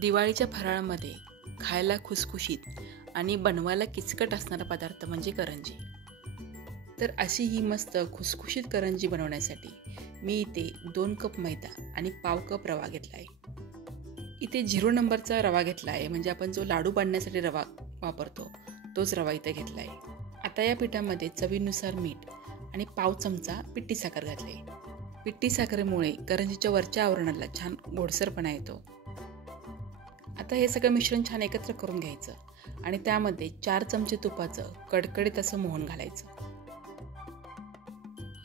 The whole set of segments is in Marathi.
दिवाळीच्या फराळामध्ये खायला खुसखुशीत आणि बनवायला किचकट असणारा पदार्थ म्हणजे करंजी. तर अशी ही मस्त खुसखुशीत करंजी बनवण्यासाठी मी इथे 2 कप मैदा आणि पाव कप रवा घेतला आहे. इथे 0 नंबरचा रवा घेतला आहे, म्हणजे आपण जो लाडू बांधण्यासाठी रवा वापरतो तोच रवा इथे घेतला आहे. आता या पिठामध्ये चवीनुसार मीठ आणि पाव चमचा पिठी साखर घातली आहे. पिठी साखरेमुळे करंजीच्या वरच्या आवरणाला छान गोडसरपणा येतो. आता हे सगळं मिश्रण छान एकत्र करून घ्यायचं आणि त्यामध्ये 4 चमचे तुपाचं कडकडीत असं मोहन घालायचं.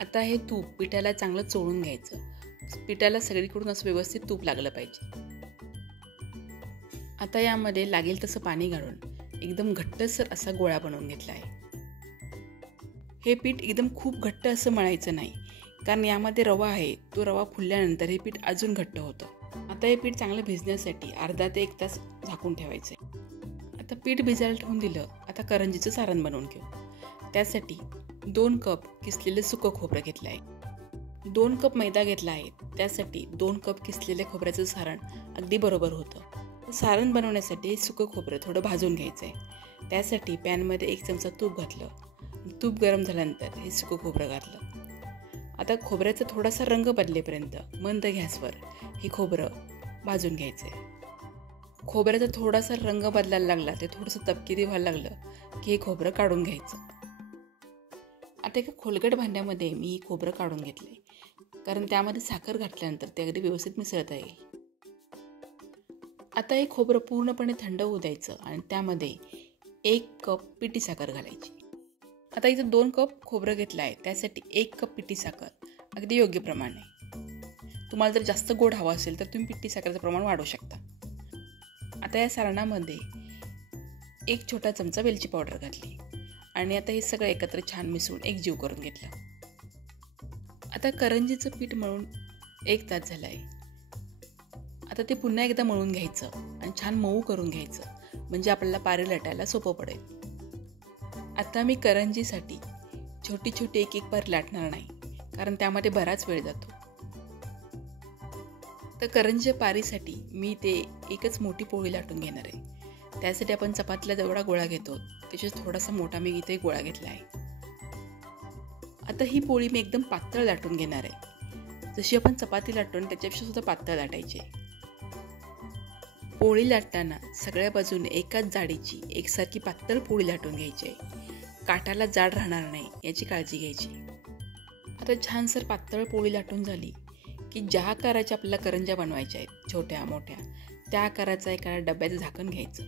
आता हे तूप पिठाला चांगलं चोळून घ्यायचं. पिठाला सगळीकडून असं व्यवस्थित तूप लागलं पाहिजे. आता यामध्ये लागेल तसं पाणी घालून एकदम घट्टसर असा गोळा बनवून घेतला आहे. हे पीठ एकदम खूप घट्ट असं मळायचं नाही, कारण यामध्ये रवा आहे. तो रवा फुलल्यानंतर हे पीठ अजून घट्ट होतं. आता हे पीठ चांगलं भिजण्यासाठी अर्धा ते 1 तास झाकून ठेवायचं आहे. आता पीठ भिजायला ठेवून दिलं. आता करंजीचं सारण बनवून घेऊ. त्यासाठी 2 कप किसलेलं सुकं खोबरं घेतलं आहे. 2 कप मैदा घेतला आहे. त्यासाठी 2 कप किसलेल्या खोबऱ्याचं सारण अगदी बरोबर होतं. सारण बनवण्यासाठी सुकं खोबरं थोडं भाजून घ्यायचं आहे. त्यासाठी पॅनमध्ये 1 चमचा तूप घातलं. तूप गरम झाल्यानंतर हे सुकं खोबरं घातलं. आता खोबऱ्याचा थोडासा रंग बदलेपर्यंत मंद गॅसवर हे खोबरं भाजून घ्यायचं आहे. खोबऱ्याचा थोडासा रंग बदलायला लागला, ते थोडंसं तपकिरी व्हायला लागलं की हे खोबरं काढून घ्यायचं. आता एका खोलगट भांड्यामध्ये मी हे खोबरं काढून घेतले, कारण त्यामध्ये साखर घातल्यानंतर ते अगदी व्यवस्थित मिसळता येईल. आता हे खोबरं पूर्णपणे थंड होऊ द्यायचं आणि त्यामध्ये 1 कप पिठी साखर घालायची. आता इथं 2 कप खोबरं घेतलं आहे. त्यासाठी 1 कप पिठी साखर अगदी योग्य प्रमाण आहे. तुम्हाला जर जास्त गोड हवा असेल तर तुम्ही पिठी साखरेचं प्रमाण वाढवू शकता. आता या सारणामध्ये 1 छोटा चमचा वेलची पावडर घातली आणि आता हे सगळं एकत्र छान मिसळून एकजीव करून घेतलं. आता करंजीचं पीठ मळून 1 तास झालं आहे. आता ते पुन्हा एकदा मळून घ्यायचं आणि छान मऊ करून घ्यायचं, म्हणजे आपल्याला पारी लाटायला सोपं पडेल. आता मी करंजीसाठी छोटी छोटी एक पारी लाटणार नाही, कारण त्यामध्ये बराच वेळ जातो. तर करंजीच्या पारीसाठी मी ते एकच मोठी पोळी लाटून घेणार आहे. त्यासाठी आपण चपातीला जेवढा गोळा घेतो त्याच्यात थोडासा मोठा मी इथे गोळा घेतला आहे. आता ही पोळी मी एकदम पातळ लाटून घेणार आहे. जशी आपण चपाती लाटतो त्याच्यापेक्षा सुद्धा पातळ लाटायची आहे. पोळी लाटताना सगळ्या बाजूने एकाच जाडीची एकसारखी पातळ पोळी लाटून घ्यायची आहे. काठाला जाड राहणार नाही याची काळजी घ्यायची. आता छानसर पातळ पोळी लाटून झाली की ज्या आकाराच्या आपल्याला करंज्या बनवायच्या आहेत, छोट्या मोठ्या, त्या आकाराचा एका डब्याचं झाकण घ्यायचं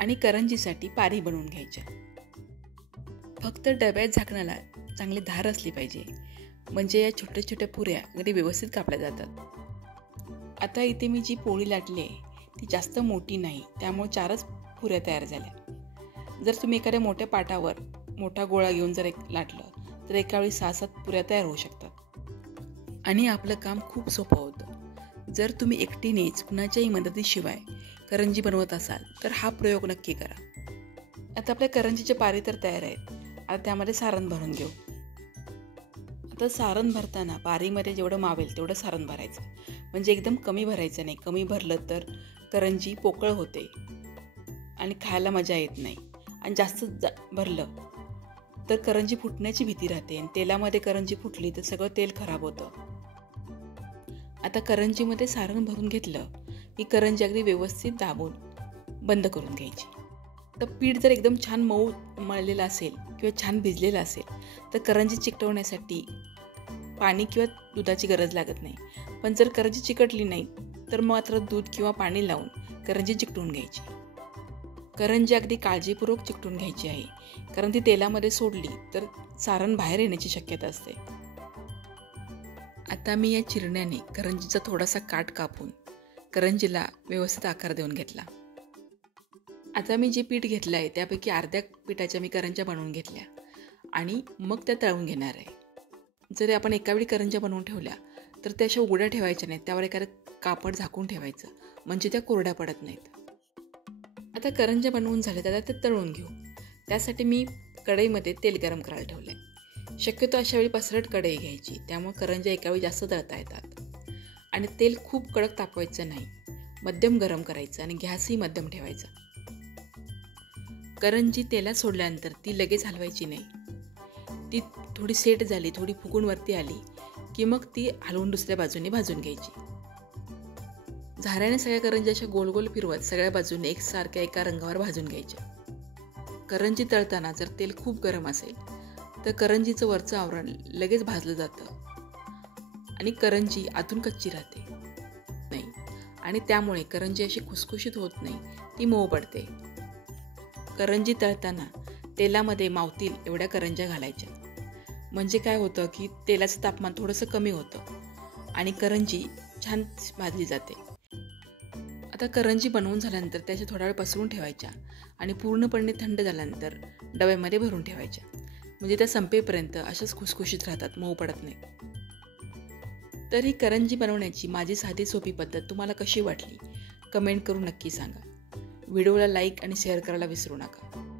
आणि करंजीसाठी पारी बनवून घ्यायच्या. फक्त डब्यात झाकणाला चांगली धार असली पाहिजे, म्हणजे या छोट्या छोट्या पुऱ्या अगदी व्यवस्थित कापल्या जातात. आता इथे मी जी पोळी लाटली आहे ती जास्त मोठी नाही, त्यामुळे 4च पुऱ्या तयार झाल्या. जर तुम्ही एखाद्या मोठ्या पाटावर मोठा गोळा घेऊन जर लाटलं तर एका वेळी 6-7 पुऱ्या तयार होऊ शकतात आणि आपलं काम खूप सोपं होतं. जर तुम्ही एकटीनेच कुणाच्याही मदतीशिवाय करंजी बनवत असाल तर हा प्रयोग नक्की करा. आता आपल्या करंजीच्या पारी तर तयार आहेत. आता त्यामध्ये सारण भरून घेऊ. आता सारण भरताना पारीमध्ये जेवढं मावेल तेवढं सारण भरायचं, म्हणजे एकदम कमी भरायचं नाही. कमी भरलं तर करंजी पोकळ होते आणि खायला मजा येत नाही, आणि जास्त भरलं तर करंजी फुटण्याची भीती राहते आणि तेलामध्ये करंजी फुटली तर सगळं तेल खराब होतं. आता करंजीमध्ये सारण भरून घेतलं की करंजी अगदी व्यवस्थित दाबून बंद करून घ्यायची. तर पीठ जर एकदम छान मऊ मळलेलं असेल किंवा छान भिजलेलं असेल तर करंजी चिकटवण्यासाठी पाणी किंवा दुधाची गरज लागत नाही. पण जर करंजी चिकटली नाही तर मात्र दूध किंवा पाणी लावून करंजी चिकटवून घ्यायची. करंजी अगदी काळजीपूर्वक चिकटून घ्यायची आहे, कारण ती तेलामध्ये सोडली तर सारण बाहेर येण्याची शक्यता असते. आता मी या चिरण्याने करंजीचा थोडासा काठ कापून करंजीला व्यवस्थित आकार देऊन घेतला. आता मी जे पीठ घेतलं आहे त्यापैकी अर्ध्या पिठाच्या मी करंज्या बनवून घेतल्या आणि मग त्या तळून घेणार आहे. जर आपण एकावेळी करंज्या बनवून ठेवल्या तर त्या अशा उघड्या ठेवायच्या नाहीत, त्यावर एखादं कापड झाकून ठेवायचं, म्हणजे त्या कोरड्या पडत नाहीत. आता करंज्या बनवून झाल्या तर ते तळून घेऊ. त्यासाठी मी कढईमध्ये तेल गरम करायला ठेवलं आहे. शक्यतो अशावेळी पसरट कढई घ्यायची, त्यामुळे करंज्या एकावेळी जास्त तळता येतात. आणि तेल खूप कडक तापवायचं नाही, मध्यम गरम करायचं आणि गॅसही मध्यम ठेवायचा. करंजी तेलात सोडल्यानंतर ती लगेच हलवायची नाही. ती थोडी सेट झाली, थोडी फुगून वरती आली की मग ती हलवून दुसऱ्या बाजूने भाजून घ्यायची. झाऱ्याने सगळ्या करंज्या अशा गोल गोल फिरवत सगळ्या बाजूने एकसारख्या एका रंगावर भाजून घ्यायच्या. करंजी तळताना जर तेल खूप गरम असेल तर करंजीचं वरचं आवरण लगेच भाजलं जातं आणि करंजी आतून कच्ची राहते नाही आणि त्यामुळे करंजी अशी खुसखुशीत होत नाही, ती मऊ पडते. करंजी तळताना तेलामध्ये मावतील एवढ्या करंज्या घालायच्या. म्हणजे काय होतं की तेलाचं तापमान थोडंसं कमी होतं आणि करंजी छान भाजली जाते. आता करंजी बनवून झाल्यानंतर त्याच्या थोडा वेळ पसरून ठेवायच्या आणि पूर्णपणे थंड झाल्यानंतर डब्यामध्ये भरून ठेवायच्या. म्हणजे त्या संपेपर्यंत अशाच खुसखुशीत राहतात, मऊ पडत नाही. तर ही करंजी बनवण्याची माझी साधी सोपी पद्धत तुम्हाला कशी वाटली कमेंट करून नक्की सांगा. व्हिडिओला लाईक आणि शेअर करायला विसरू नका.